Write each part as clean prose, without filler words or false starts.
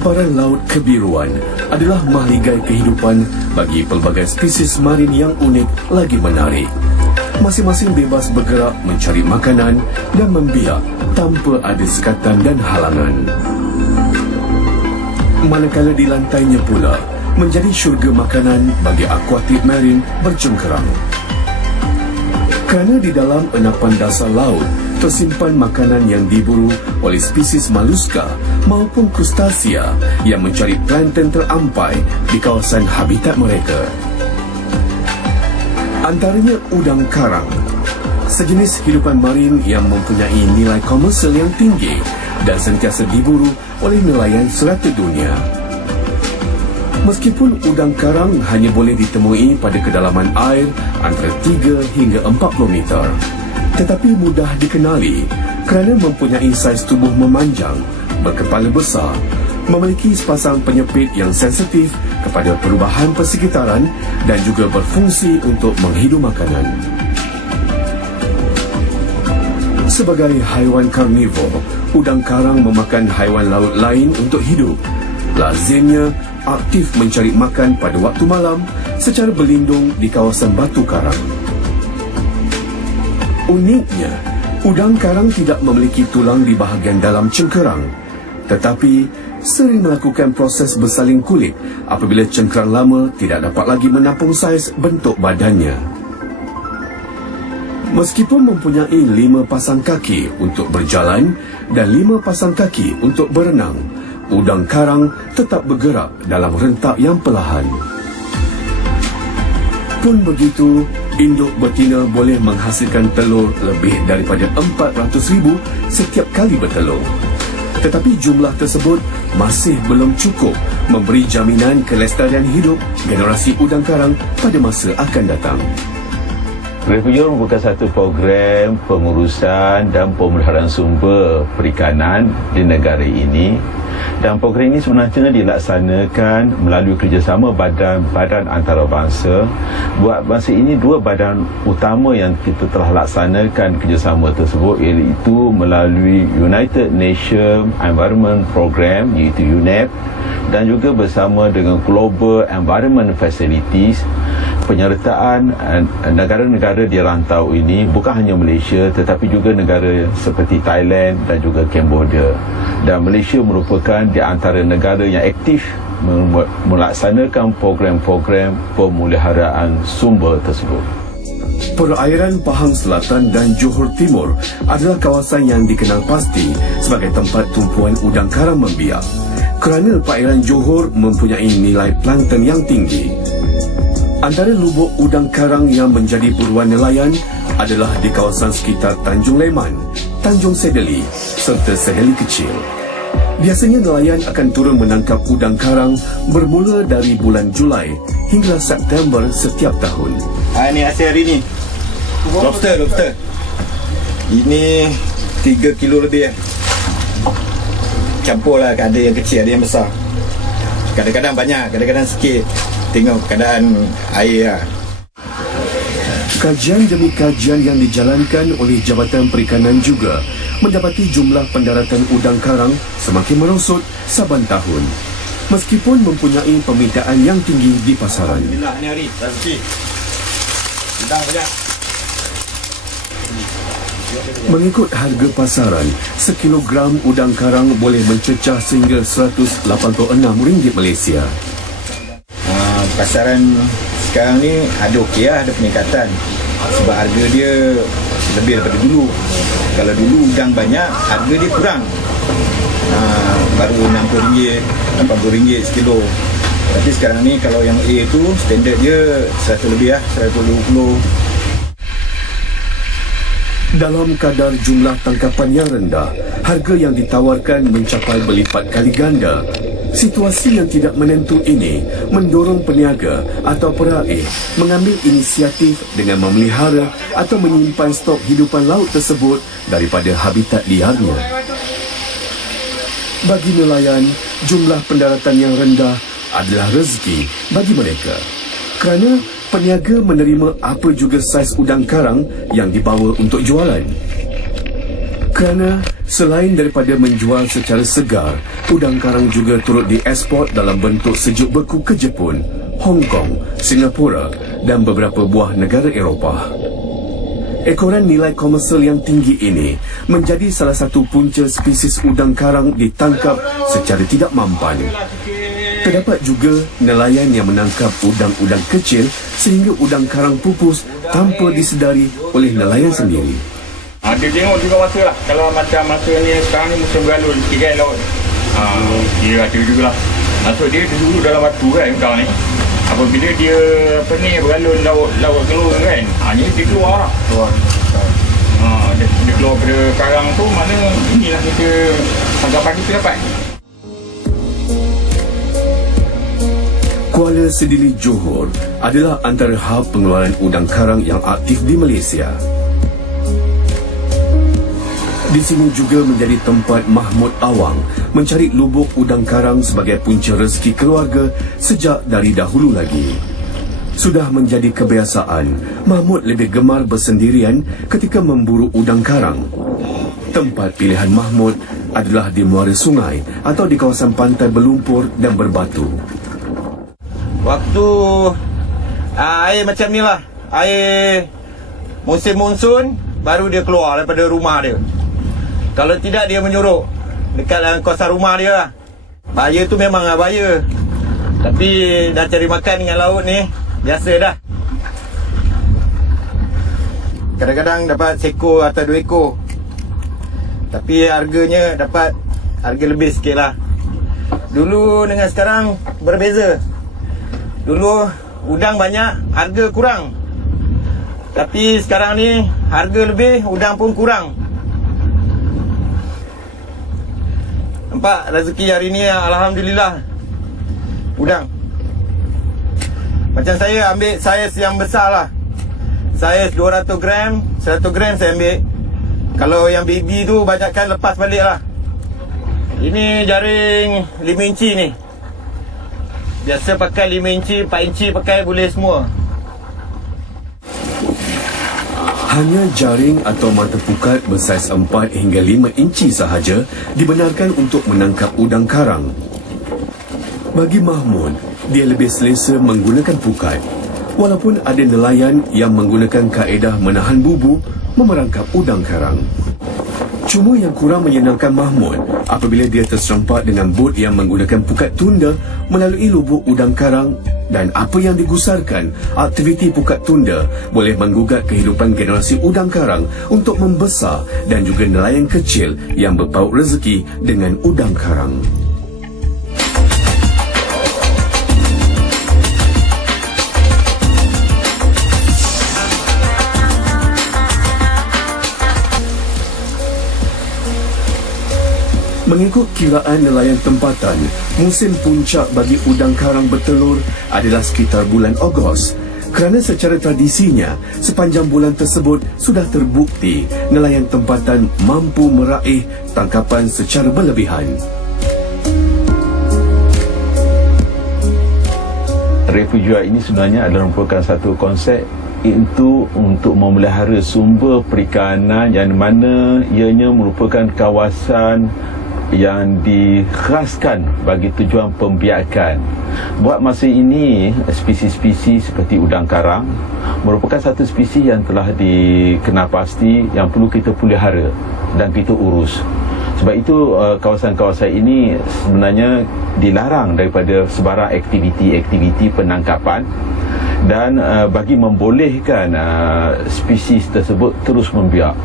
Hamparan laut kebiruan adalah mahligai kehidupan bagi pelbagai spesies marin yang unik lagi menarik. Masing-masing bebas bergerak mencari makanan dan membiak tanpa ada sekatan dan halangan. Manakala di lantainya pula menjadi syurga makanan bagi akuatik marin bercengkerang. Kerana di dalam enapan dasar laut tersimpan makanan yang diburu oleh spesies maluska maupun krustasia yang mencari plankton terampai di kawasan habitat mereka. Antaranya udang karang, sejenis hidupan marin yang mempunyai nilai komersial yang tinggi dan sentiasa diburu oleh nelayan serata dunia. Meskipun udang karang hanya boleh ditemui pada kedalaman air antara 3 hingga 40 meter, tetapi mudah dikenali kerana mempunyai saiz tubuh memanjang, berkepala besar, memiliki sepasang penyepit yang sensitif kepada perubahan persekitaran dan juga berfungsi untuk menghidu makanan. Sebagai haiwan karnivor, udang karang memakan haiwan laut lain untuk hidup. Lazimnya aktif mencari makan pada waktu malam secara berlindung di kawasan batu karang. Uniknya, udang karang tidak memiliki tulang di bahagian dalam cengkerang, tetapi sering melakukan proses bersaling kulit apabila cengkerang lama tidak dapat lagi menampung saiz bentuk badannya. Meskipun mempunyai 5 pasang kaki untuk berjalan dan 5 pasang kaki untuk berenang, udang karang tetap bergerak dalam rentak yang perlahan. Pun begitu, induk betina boleh menghasilkan telur lebih daripada 400,000 setiap kali bertelur. Tetapi jumlah tersebut masih belum cukup memberi jaminan kelestarian hidup generasi udang karang pada masa akan datang. Refugior merupakan satu program pengurusan dan pemeliharaan sumber perikanan di negara ini, dan program ini sebenarnya dilaksanakan melalui kerjasama badan-badan antarabangsa. Buat masa ini 2 badan utama yang kita telah laksanakan kerjasama tersebut, iaitu melalui United Nations Environment Program iaitu UNEP, dan juga bersama dengan Global Environment Facilities. Penyertaan negara-negara di rantau ini bukan hanya Malaysia tetapi juga negara seperti Thailand dan juga Cambodia. Dan Malaysia merupakan di antara negara yang aktif melaksanakan program-program pemeliharaan sumber tersebut. Perairan Pahang Selatan dan Johor Timur adalah kawasan yang dikenal pasti sebagai tempat tumpuan udang karang membiak kerana perairan Johor mempunyai nilai plankton yang tinggi. Antara lubuk udang karang yang menjadi buruan nelayan adalah di kawasan sekitar Tanjung Leman, Tanjung Sedeli serta Sedeli Kecil. Biasanya nelayan akan turun menangkap udang karang bermula dari bulan Julai hingga September setiap tahun. Ini hasil hari ni. Lobster. Ini 3 kilo lebih. Campurlah, ada yang kecil, ada yang besar. Kadang-kadang banyak, kadang-kadang sikit. Tengok keadaan air lah. Kajian demi kajian yang dijalankan oleh Jabatan Perikanan juga mendapati jumlah pendaratan udang karang semakin merosot saban tahun, meskipun mempunyai permintaan yang tinggi di pasaran. Alhamdulillah, ni hari rezeki. Udang banyak. Mengikut harga pasaran, sekilogram udang karang boleh mencecah sehingga RM186 Malaysia. Pasaran sekarang ni ada okey lah, ada peningkatan sebab harga dia lebih daripada dulu. Kalau dulu udang banyak, harga dia kurang, baru RM60, RM80 sekilo. Tapi sekarang ni kalau yang A tu standard dia 100 lebih lah, 120. Dalam kadar jumlah tangkapan yang rendah, harga yang ditawarkan mencapai berlipat kali ganda. Situasi yang tidak menentu ini mendorong peniaga atau peraih mengambil inisiatif dengan memelihara atau menyimpan stok hidupan laut tersebut daripada habitat liarnya. Bagi nelayan, jumlah pendaratan yang rendah adalah rezeki bagi mereka kerana peniaga menerima apa juga saiz udang karang yang dibawa untuk jualan. Kerana Selain daripada menjual secara segar, udang karang juga turut diekspor dalam bentuk sejuk beku ke Jepun, Hong Kong, Singapura dan beberapa buah negara Eropah. Ekoran nilai komersial yang tinggi ini menjadi salah satu punca spesies udang karang ditangkap secara tidak mampan. Terdapat juga nelayan yang menangkap udang-udang kecil sehingga udang karang pupus tanpa disedari oleh nelayan sendiri. Dia tengok juga masa lah. Kalau macam masa ni sekarang ni musim bergalun sikit laut. Dia ada juga lah. Maksud dia dulu dalam batu kan kau ni. Apabila dia bergalun laut keluar kan. Ni dia keluar lah. Dia keluar pada karang tu, mana inilah kita tangkapan kita dapat. Kuala Sedili Johor adalah antara hub pengeluaran udang karang yang aktif di Malaysia. Di sini juga menjadi tempat Mahmud Awang mencari lubuk udang karang sebagai punca rezeki keluarga sejak dari dahulu lagi. Sudah menjadi kebiasaan, Mahmud lebih gemar bersendirian ketika memburu udang karang. Tempat pilihan Mahmud adalah di muara sungai atau di kawasan pantai berlumpur dan berbatu. Waktu air macam ni lah, air musim monsun, baru dia keluar daripada rumah dia. Kalau tidak, dia menyuruh dekat kawasan rumah dia lah. Bahaya tu memang lah bahaya. Tapi dah cari makan dengan laut ni, biasa dah. Kadang-kadang dapat seekor atau 2 ekor. Tapi harganya dapat harga lebih sikit lah. Dulu dengan sekarang berbeza. Dulu udang banyak, harga kurang. Tapi sekarang ni harga lebih, udang pun kurang. Nampak rezeki hari ni, alhamdulillah. Udang. Macam saya ambil saiz yang besar lah. Saiz 200 gram, 100 gram saya ambil. Kalau yang baby tu banyakkan lepas balik lah. Ini jaring 5 inci ni. Biasa pakai 5 inci, 4 inci pakai boleh semua. Hanya jaring atau mata pukat bersaiz 4 hingga 5 inci sahaja dibenarkan untuk menangkap udang karang. Bagi Mahmud, dia lebih selesa menggunakan pukat. Walaupun ada nelayan yang menggunakan kaedah menahan bubu memerangkap udang karang. Cuma yang kurang menyenangkan Mahmud apabila dia terserempak dengan bot yang menggunakan pukat tunda melalui lubuk udang karang, dan apa yang digusarkan, aktiviti pukat tunda boleh menggugat kehidupan generasi udang karang untuk membesar dan juga nelayan kecil yang berpaut rezeki dengan udang karang. Mengikut kiraan nelayan tempatan, musim puncak bagi udang karang bertelur adalah sekitar bulan Ogos. Kerana secara tradisinya, sepanjang bulan tersebut sudah terbukti nelayan tempatan mampu meraih tangkapan secara berlebihan. Refugia ini sebenarnya adalah merupakan satu konsep itu untuk memelihara sumber perikanan yang mana ianya merupakan kawasan yang dikhaskan bagi tujuan pembiakan. Buat masa ini, spesies-spesies seperti udang karang merupakan satu spesies yang telah dikenal pasti yang perlu kita pelihara dan kita urus. Sebab itu kawasan-kawasan ini sebenarnya dilarang daripada sebarang aktiviti-aktiviti penangkapan dan bagi membolehkan spesies tersebut terus membiak.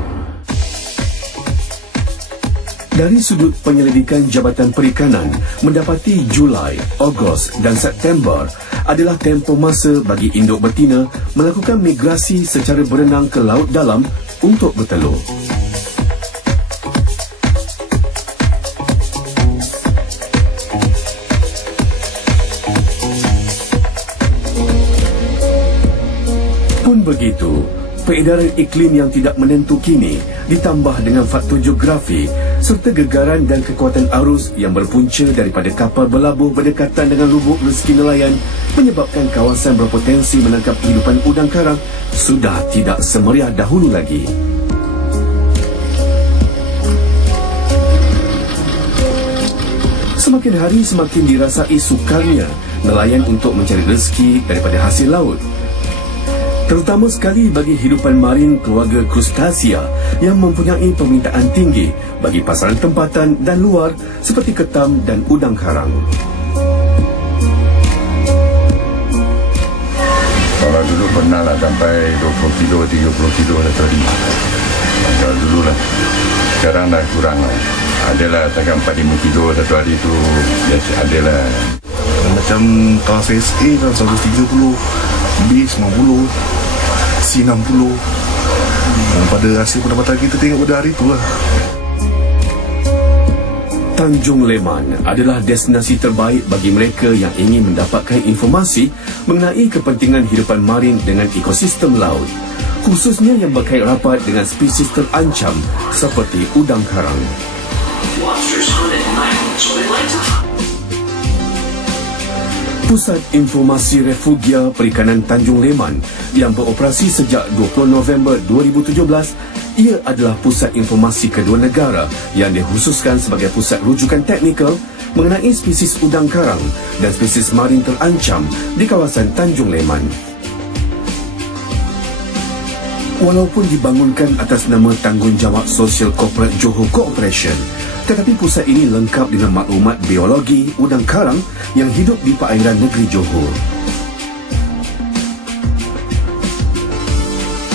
Dari sudut penyelidikan Jabatan Perikanan, mendapati Julai, Ogos dan September adalah tempoh masa bagi induk betina melakukan migrasi secara berenang ke laut dalam untuk bertelur. Pun begitu, peredaran iklim yang tidak menentu kini ditambah dengan faktor geografi serta gegaran dan kekuatan arus yang berpunca daripada kapal berlabuh berdekatan dengan lubuk rezeki nelayan menyebabkan kawasan berpotensi menangkap kehidupan udang karang sudah tidak semeriah dahulu lagi. Semakin hari semakin dirasai sukarnya nelayan untuk mencari rezeki daripada hasil laut. Terutama sekali bagi hidupan marin keluarga krustasia yang mempunyai permintaan tinggi bagi pasaran tempatan dan luar seperti ketam dan udang karang. Kalau dulu pernah lah sampai 20 kilo, 30 kilo satu hari. Kalau dulu lah. Sekarang dah kurang lah. Adalah takkan 4-5 kilo satu hari tu biasa adalah. Macam kawasan SA kan 130, B 90, C 60. Pada hasil pendapatan kita tengok pada hari tu lah. Tanjung Leman adalah destinasi terbaik bagi mereka yang ingin mendapatkan informasi mengenai kepentingan hidupan marin dengan ekosistem laut, khususnya yang berkait rapat dengan spesies terancam seperti udang karang. Pusat Informasi Refugia Perikanan Tanjung Leman yang beroperasi sejak 20 November 2017, ia adalah pusat informasi kedua negara yang dikhususkan sebagai pusat rujukan teknikal mengenai spesies udang karang dan spesies marin terancam di kawasan Tanjung Leman. Walaupun dibangunkan atas nama Tanggungjawab Sosial Korporat Johor Corporation, tetapi pusat ini lengkap dengan maklumat biologi udang karang yang hidup di perairan negeri Johor.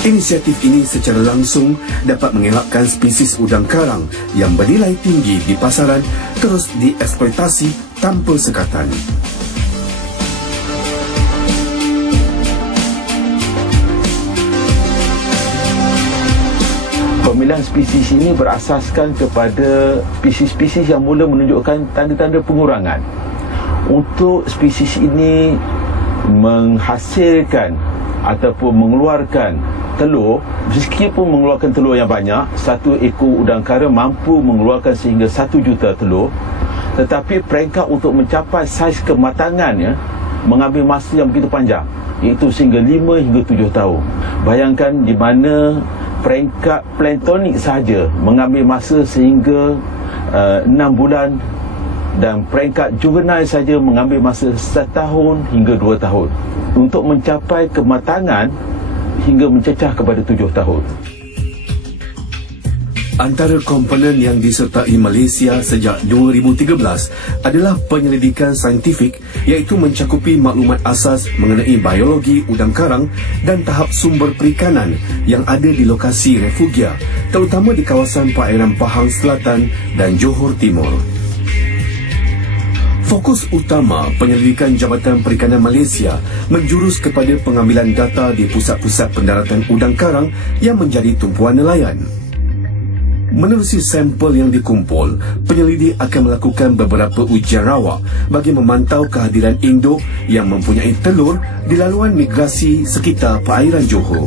Inisiatif ini secara langsung dapat mengelakkan spesies udang karang yang bernilai tinggi di pasaran terus dieksploitasi tanpa sekatan. Pemilihan spesies ini berasaskan kepada spesies-spesies yang mula menunjukkan tanda-tanda pengurangan. Untuk spesies ini menghasilkan ataupun mengeluarkan telur, meskipun mengeluarkan telur yang banyak, satu ekor udang karang mampu mengeluarkan sehingga 1 juta telur, tetapi peringkat untuk mencapai saiz kematangannya mengambil masa yang begitu panjang, iaitu sehingga 5 hingga 7 tahun. Bayangkan di mana peringkat planktonik sahaja mengambil masa sehingga 6 bulan dan peringkat juvenile saja mengambil masa 1 tahun hingga 2 tahun untuk mencapai kematangan hingga mencecah kepada 7 tahun. Antara komponen yang disertai Malaysia sejak 2013 adalah penyelidikan saintifik, iaitu mencakupi maklumat asas mengenai biologi udang karang dan tahap sumber perikanan yang ada di lokasi refugia, terutama di kawasan perairan Pahang Selatan dan Johor Timur. Fokus utama penyelidikan Jabatan Perikanan Malaysia menjurus kepada pengambilan data di pusat-pusat pendaratan udang karang yang menjadi tumpuan nelayan. Menerusi sampel yang dikumpul, penyelidik akan melakukan beberapa ujian rawak bagi memantau kehadiran induk yang mempunyai telur di laluan migrasi sekitar perairan Johor.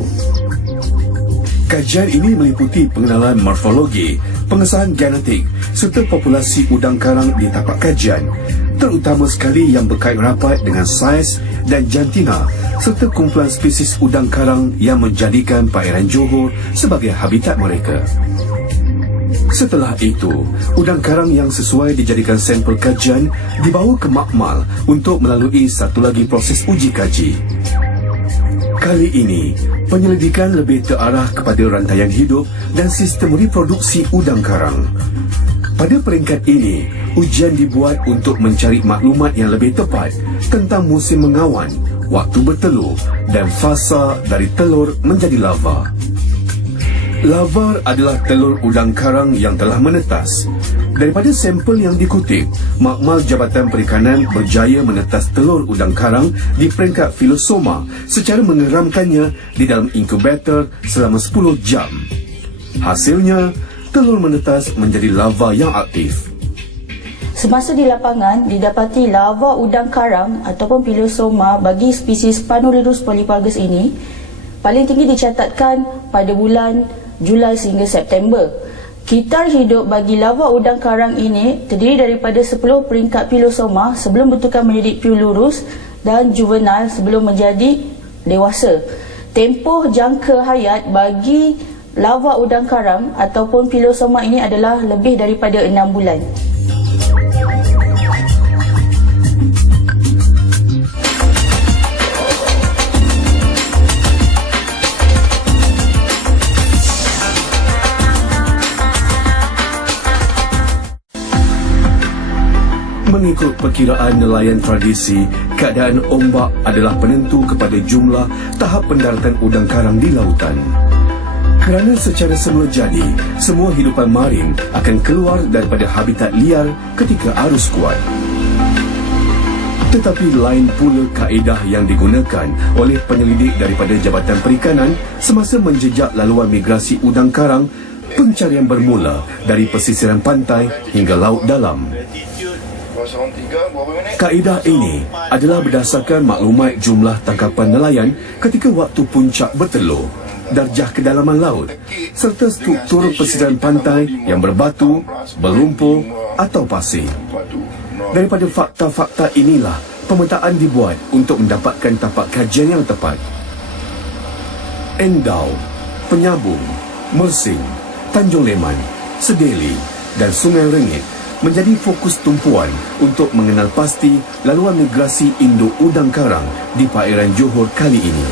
Kajian ini meliputi pengenalan morfologi, pengesahan genetik serta populasi udang karang di tapak kajian, terutama sekali yang berkait rapat dengan saiz dan jantina serta kumpulan spesies udang karang yang menjadikan perairan Johor sebagai habitat mereka. Setelah itu, udang karang yang sesuai dijadikan sampel kajian dibawa ke makmal untuk melalui satu lagi proses uji kaji. Kali ini, penyelidikan lebih terarah kepada rantaian hidup dan sistem reproduksi udang karang. Pada peringkat ini, ujian dibuat untuk mencari maklumat yang lebih tepat tentang musim mengawan, waktu bertelur dan fasa dari telur menjadi larva. Larva adalah telur udang karang yang telah menetas. Daripada sampel yang dikutip, makmal Jabatan Perikanan berjaya menetas telur udang karang di peringkat filosoma secara mengeramkannya di dalam inkubator selama 10 jam. Hasilnya, telur menetas menjadi larva yang aktif. Semasa di lapangan, didapati larva udang karang ataupun filosoma bagi spesies Phaneroledus polyphagus ini paling tinggi dicatatkan pada bulan Julai sehingga September. Kitar hidup bagi larva udang karang ini terdiri daripada 10 peringkat filosoma sebelum bentukan menjadi piulurus dan juvenile sebelum menjadi dewasa. Tempoh jangka hayat bagi larva udang karang ataupun filosoma ini adalah lebih daripada 6 bulan. Mengikut perkiraan nelayan tradisi, keadaan ombak adalah penentu kepada jumlah tahap pendaratan udang karang di lautan. Kerana secara semula jadi, semua hidupan marin akan keluar daripada habitat liar ketika arus kuat. Tetapi lain pula kaedah yang digunakan oleh penyelidik daripada Jabatan Perikanan semasa menjejak laluan migrasi udang karang. Pencarian bermula dari pesisiran pantai hingga laut dalam. Kaedah ini adalah berdasarkan maklumat jumlah tangkapan nelayan ketika waktu puncak bertelur, darjah kedalaman laut, serta struktur pesisiran pantai yang berbatu, berlumpur atau pasir. Daripada fakta-fakta inilah, pemetaan dibuat untuk mendapatkan tapak kajian yang tepat. Endau, Penyabung, Mersing, Tanjung Leman, Sedeli dan Sungai Rengit menjadi fokus tumpuan untuk mengenal pasti laluan migrasi induk udang karang di perairan Johor kali ini.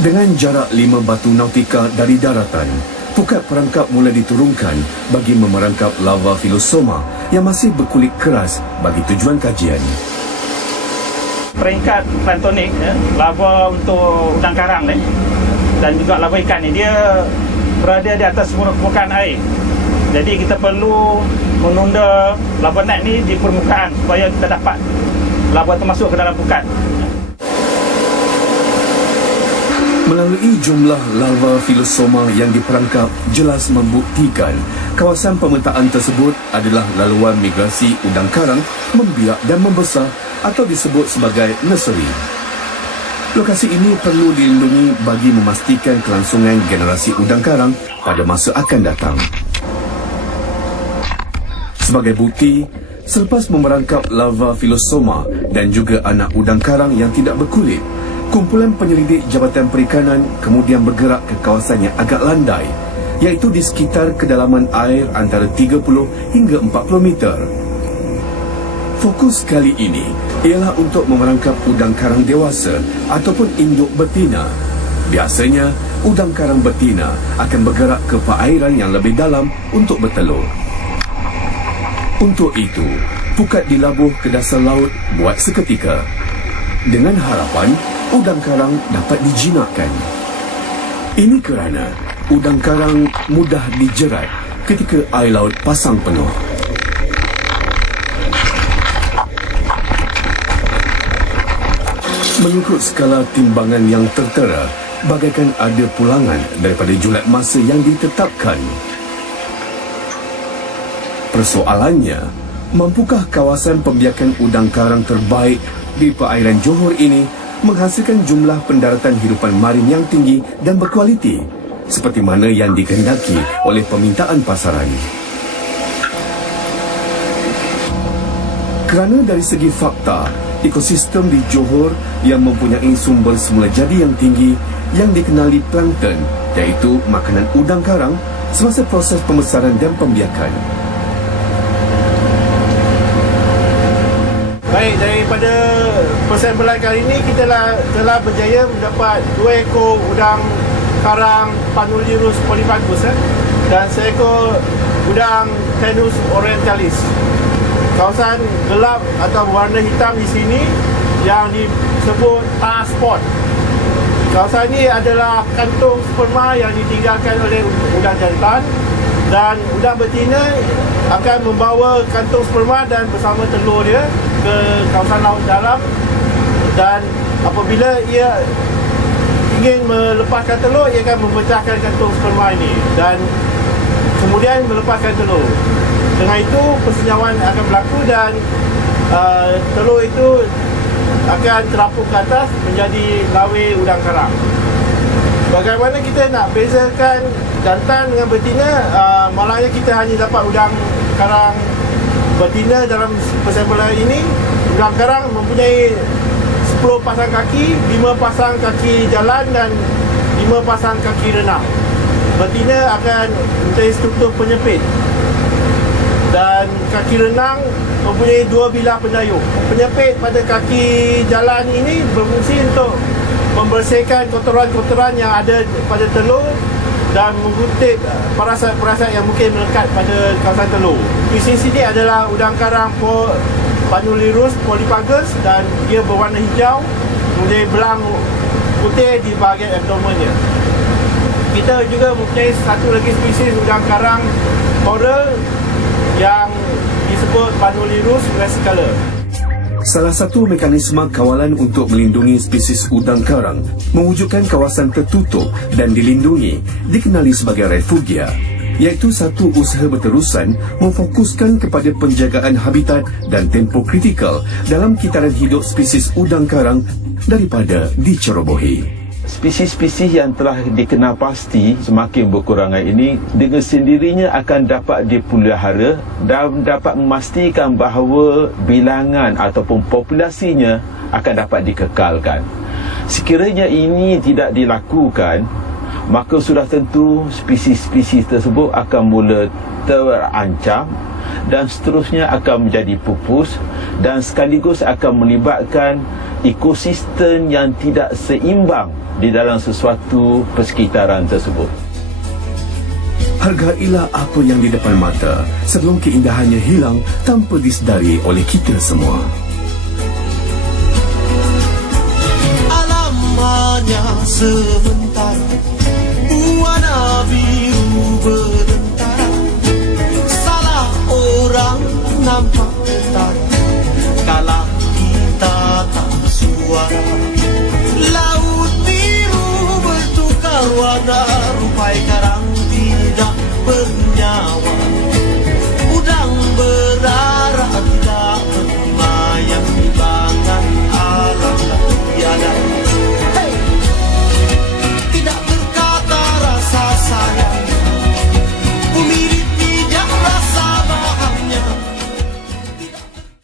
Dengan jarak 5 batu nautika dari daratan, pukat perangkap mula diturunkan bagi memerangkap lava filosoma yang masih berkulit keras bagi tujuan kajian. Peringkat plantonik, lava untuk udang karang ni, dan juga lava ikan ni, dia berada di atas permukaan air. Jadi kita perlu menunda lava naik ni di permukaan supaya kita dapat lava itu masuk ke dalam pukat. Melalui jumlah lava filosoma yang diperangkap jelas membuktikan kawasan pemetaan tersebut adalah laluan migrasi udang karang membiak dan membesar atau disebut sebagai nursery. Lokasi ini perlu dilindungi bagi memastikan kelangsungan generasi udang karang pada masa akan datang. Sebagai bukti, selepas memerangkap lava filosoma dan juga anak udang karang yang tidak berkulit, kumpulan penyelidik Jabatan Perikanan kemudian bergerak ke kawasan yang agak landai, iaitu di sekitar kedalaman air antara 30 hingga 40 meter. Fokus kali ini ialah untuk memerangkap udang karang dewasa ataupun induk betina. Biasanya, udang karang betina akan bergerak ke perairan yang lebih dalam untuk bertelur. Untuk itu, pukat dilabuh ke dasar laut buat seketika, dengan harapan udang karang dapat dijinakkan. Ini kerana udang karang mudah dijerat ketika air laut pasang penuh. Mengikut skala timbangan yang tertera, bagaikan ada pulangan daripada julat masa yang ditetapkan. Persoalannya, mampukah kawasan pembiakan udang karang terbaik di perairan Johor ini menghasilkan jumlah pendaratan hidupan marin yang tinggi dan berkualiti, seperti mana yang dikehendaki oleh permintaan pasaran? Kerana dari segi fakta, ekosistem di Johor yang mempunyai sumber semula jadi yang tinggi yang dikenali plankton, iaitu makanan udang karang semasa proses pembesaran dan pembiakan. Baik, daripada persembelian kali ini kita telah berjaya mendapat 2 ekor udang karang Panulirus polyphagus dan seekor udang Tenus orientalis. Kawasan gelap atau warna hitam di sini yang disebut tar spot. Kawasan ini adalah kantung sperma yang ditinggalkan oleh udang jantan, dan udang betina akan membawa kantung sperma dan bersama telur dia ke kawasan laut dalam, dan apabila ia ingin melepaskan telur, ia akan memecahkan kantung sperma ini dan kemudian melepaskan telur. Dengan itu persenyawan akan berlaku dan telur itu akan terapung ke atas menjadi lawe udang karang. Bagaimana kita nak bezakan jantan dengan betina? Malahnya kita hanya dapat udang karang betina dalam persembelian ini. Udang karang mempunyai 10 pasang kaki, 5 pasang kaki jalan dan 5 pasang kaki renang. Betina akan mempunyai struktur penyepit, dan kaki renang mempunyai 2 bilah pendayung. Penyepit pada kaki jalan ini berfungsi untuk membersihkan kotoran-kotoran yang ada pada telur dan mengutip perasaan-perasaan yang mungkin melekat pada kawasan Teluk. Spesies ini adalah udang karang Panulirus polyphagus dan dia berwarna hijau, kemudian belang putih di bahagian abdomennya. Kita juga mempunyai satu lagi spesies udang karang coral yang disebut Panulirus versicolor. Salah satu mekanisme kawalan untuk melindungi spesies udang karang mewujudkan kawasan tertutup dan dilindungi dikenali sebagai refugia, iaitu satu usaha berterusan memfokuskan kepada penjagaan habitat dan tempoh kritikal dalam kitaran hidup spesies udang karang daripada dicerobohi. Spesies-spesies yang telah dikenal pasti semakin berkurangan ini dengan sendirinya akan dapat dipelihara dan dapat memastikan bahawa bilangan ataupun populasinya akan dapat dikekalkan. Sekiranya ini tidak dilakukan, maka sudah tentu spesies-spesies tersebut akan mula terancam dan seterusnya akan menjadi pupus dan sekaligus akan melibatkan ekosistem yang tidak seimbang di dalam sesuatu persekitaran tersebut. Hargailah apa yang di depan mata sebelum keindahannya hilang tanpa disedari oleh kita semua. Alam hanya sementara, warna biru berlentara, salah orang nampak tentara, kalah kita tak suara.